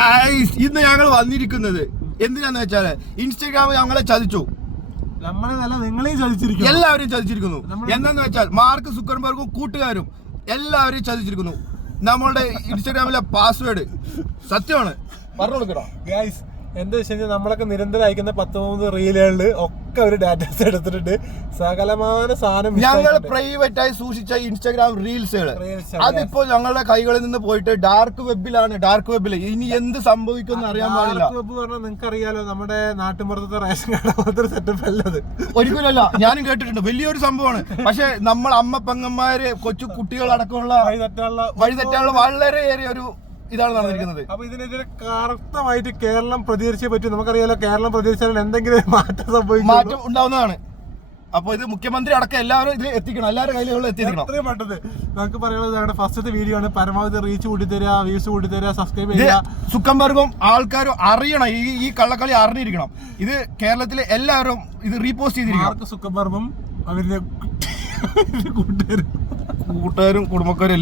Guys ഇന്ന് ഞങ്ങൾ വന്നിരിക്കുന്നത് എന്തിനാന്ന് വെച്ചാല് ഇൻസ്റ്റാഗ്രാം ഞങ്ങളെ ചതിച്ചു, എല്ലാവരും ചതിച്ചിരിക്കുന്നു. എന്താന്ന് വെച്ചാൽ മാർക്ക് സുക്കർബർഗും കൂട്ടുകാരും എല്ലാവരും ചതിച്ചിരിക്കുന്നു. നമ്മളുടെ ഇൻസ്റ്റാഗ്രാമിലെ പാസ്വേഡ് സത്യമാണ് പറഞ്ഞു കൊടുക്കണം ഗൈസ്. എന്താ വെച്ച് കഴിഞ്ഞാൽ നമ്മളൊക്കെ നിരന്തരം അയക്കുന്ന 13 റീലുകളിൽ ഒക്കെ ഒരു ഡാറ്റാസ് എടുത്തിട്ടുണ്ട്. സകലമായ സാധനം ഞങ്ങൾ പ്രൈവറ്റ് ആയി സൂക്ഷിച്ച ഇൻസ്റ്റാഗ്രാം റീൽസുകൾ അതിപ്പോ ഞങ്ങളുടെ കൈകളിൽ നിന്ന് പോയിട്ട് ഡാർക്ക് വെബിലാണ്. ഡാർക്ക് വെബിൽ ഇനി എന്ത് സംഭവിക്കും അറിയാൻ പാടില്ല. വെബ് പറഞ്ഞാൽ നിങ്ങൾക്ക് അറിയാലോ, നമ്മുടെ നാട്ടുമ്പുറത്തെ റേഷൻ കാർഡ് സെറ്റപ്പ് അല്ലത്. ഒരിക്കലല്ല, ഞാനും കേട്ടിട്ടുണ്ട്, വലിയൊരു സംഭവമാണ്. പക്ഷെ നമ്മൾ അമ്മ പെങ്ങന്മാര് കൊച്ചു കുട്ടികളടക്കമുള്ള വഴി തെറ്റാനുള്ള വളരെ ഏറിയ ഒരു ഇതാണ് നടന്നിരിക്കുന്നത്. അപ്പൊ ഇതിനെതിരെ കറക്റ്റമായിട്ട് കേരളം പ്രതികരിച്ചേ പറ്റും. നമുക്കറിയാലോ, കേരളം പ്രതികരിച്ചാൽ എന്തെങ്കിലും മാറ്റം ഉണ്ടാവുന്നതാണ്. അപ്പൊ ഇത് മുഖ്യമന്ത്രി അടക്കം എല്ലാവരും ഇതിൽ എത്തിക്കണം, എല്ലാവരുടെ കയ്യിലും എത്തിക്കണം. അത്രയും പെട്ടെന്ന് നമുക്ക് പറയാനുള്ളത് ഞങ്ങളുടെ ഫസ്റ്റത്തെ വീഡിയോ ആണ്. പരമാവധി റീച്ച് കൂട്ടിത്തരാ, വ്യൂസ് കൂട്ടിത്തരാ, സബ്സ്ക്രൈബ് ചെയ്യുക. സുക്കംബർഗും ആൾക്കാരും അറിയണം, ഈ കള്ളക്കളി അറിഞ്ഞിരിക്കണം. ഇത് കേരളത്തിലെ എല്ലാവരും ഇത് റീപോസ്റ്റ് ചെയ്തിരിക്കണം. മാർക്ക് സുക്കംബർഗും അവരുടെ കൂട്ടുകാരും കുടുംബക്കാരും